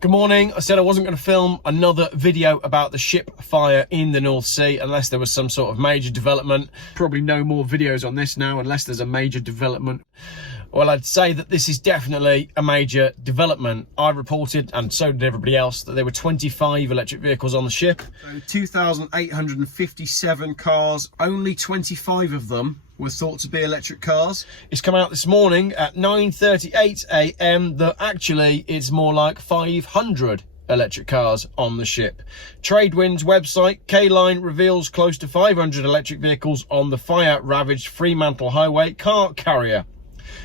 Good morning. I said I wasn't going to film another video about the ship fire in the North Sea unless there was some sort of major development. Probably no more videos on this now unless there's a major development. Well, I'd say that this is definitely a major development. I reported, and so did everybody else, that there were 25 electric vehicles on the ship. So 2,857 cars, only 25 of them were thought to be electric cars. It's come out this morning at 9:38 a.m. that actually it's more like 500 electric cars on the ship. Tradewind's website, K-Line, reveals close to 500 electric vehicles on the fire-ravaged Fremantle Highway car carrier.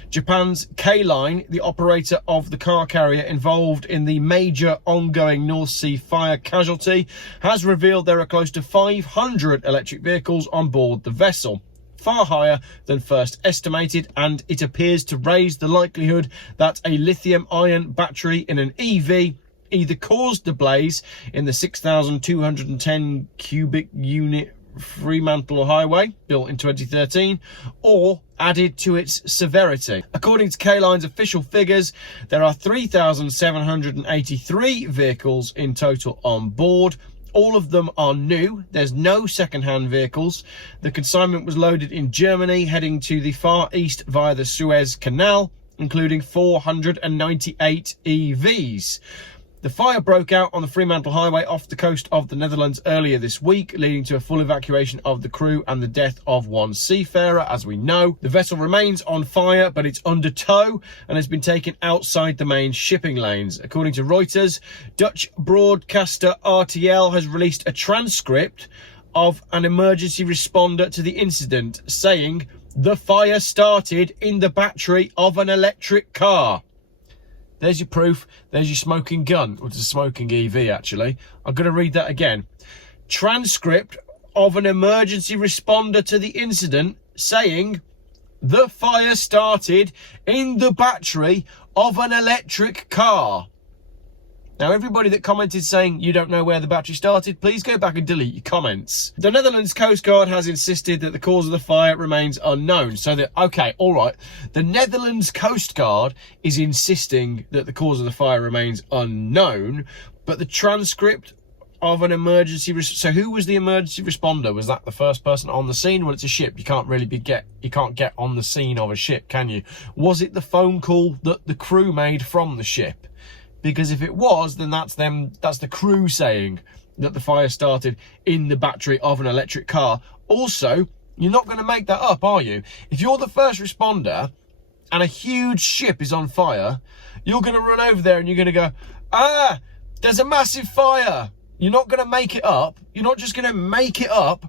Japan's K-Line, the operator of the car carrier involved in the major ongoing North Sea fire casualty, has revealed there are close to 500 electric vehicles on board the vessel, far higher than first estimated, and it appears to raise the likelihood that a lithium-ion battery in an EV either caused the blaze in the 6,210 cubic unit Fremantle Highway, built in 2013, or added to its severity. According to K-Line's official figures, there are 3,783 vehicles in total on board. All of them are new. There's no second-hand vehicles. The consignment was loaded in Germany, heading to the Far East via the Suez Canal, including 498 EVs. The fire broke out on the Fremantle Highway off the coast of the Netherlands earlier this week, leading to a full evacuation of the crew and the death of one seafarer, as we know. The vessel remains on fire, but it's under tow and has been taken outside the main shipping lanes. According to Reuters, Dutch broadcaster RTL has released a transcript of an emergency responder to the incident, saying the fire started in the battery of an electric car. There's your proof. There's your smoking gun, which is a smoking EV, actually. I'm going to read that again. Transcript of an emergency responder to the incident saying the fire started in the battery of an electric car. Now, everybody that commented saying you don't know where the battery started, please go back and delete your comments. The Netherlands Coast Guard has insisted that the cause of the fire remains unknown. So that, okay, all right. The Netherlands Coast Guard is insisting that the cause of the fire remains unknown, but the transcript of an emergency... So who was the emergency responder? Was that the first person on the scene? Well, it's a ship. You can't really you can't get on the scene of a ship, can you? Was it the phone call that the crew made from the ship? Because if it was, then that's the crew saying that the fire started in the battery of an electric car. Also, you're not going to make that up, are you? If you're the first responder and a huge ship is on fire, you're going to run over there and you're going to go, there's a massive fire. You're not going to make it up. You're not just going to make it up.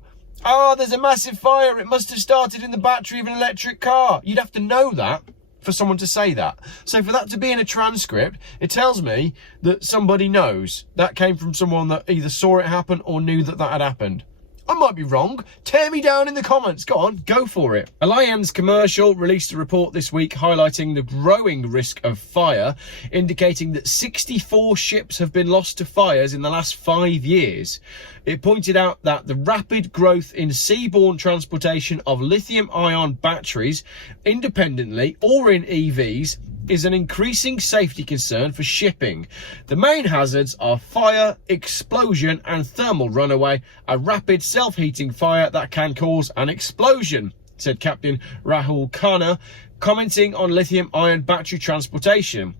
There's a massive fire. It must have started in the battery of an electric car. You'd have to know that for someone to say that. So for that to be in a transcript, it tells me that somebody knows. That came from someone that either saw it happen or knew that that had happened. I might be wrong. Tear me down in the comments. Go on, go for it. Allianz Commercial released a report this week highlighting the growing risk of fire, indicating that 64 ships have been lost to fires in the last 5 years. It pointed out that the rapid growth in seaborne transportation of lithium-ion batteries, independently or in EVs, is an increasing safety concern for shipping. The main hazards are fire, explosion and thermal runaway, a rapid self-heating fire that can cause an explosion, said Captain Rahul Khanna, commenting on lithium-ion battery transportation.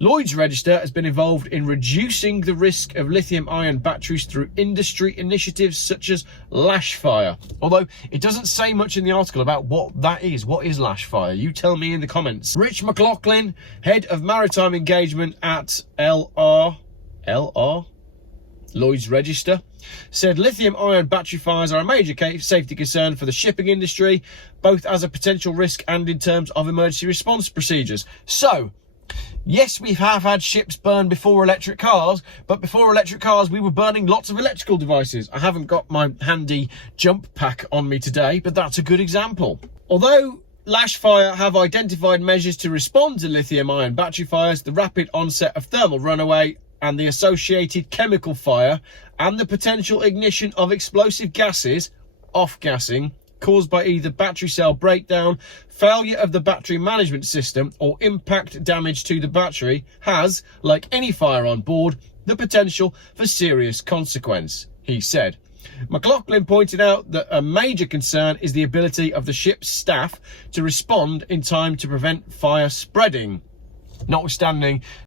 Lloyd's Register has been involved in reducing the risk of lithium-ion batteries through industry initiatives such as lash fire. Although it doesn't say much in the article about what that is. What is lash fire? You tell me in the comments. Rich McLaughlin, head of maritime engagement at Lloyd's Register, said lithium-ion battery fires are a major safety concern for the shipping industry, both as a potential risk and in terms of emergency response procedures. So, yes, we have had ships burn before electric cars, but before electric cars, we were burning lots of electrical devices. I haven't got my handy jump pack on me today, but that's a good example. Although Lash Fire have identified measures to respond to lithium-ion battery fires, the rapid onset of thermal runaway and the associated chemical fire and the potential ignition of explosive gases, off-gassing, caused by either battery cell breakdown, failure of the battery management system, or impact damage to the battery has, like any fire on board, the potential for serious consequence, he said. McLaughlin pointed out that a major concern is the ability of the ship's staff to respond in time to prevent fire spreading. Notwithstanding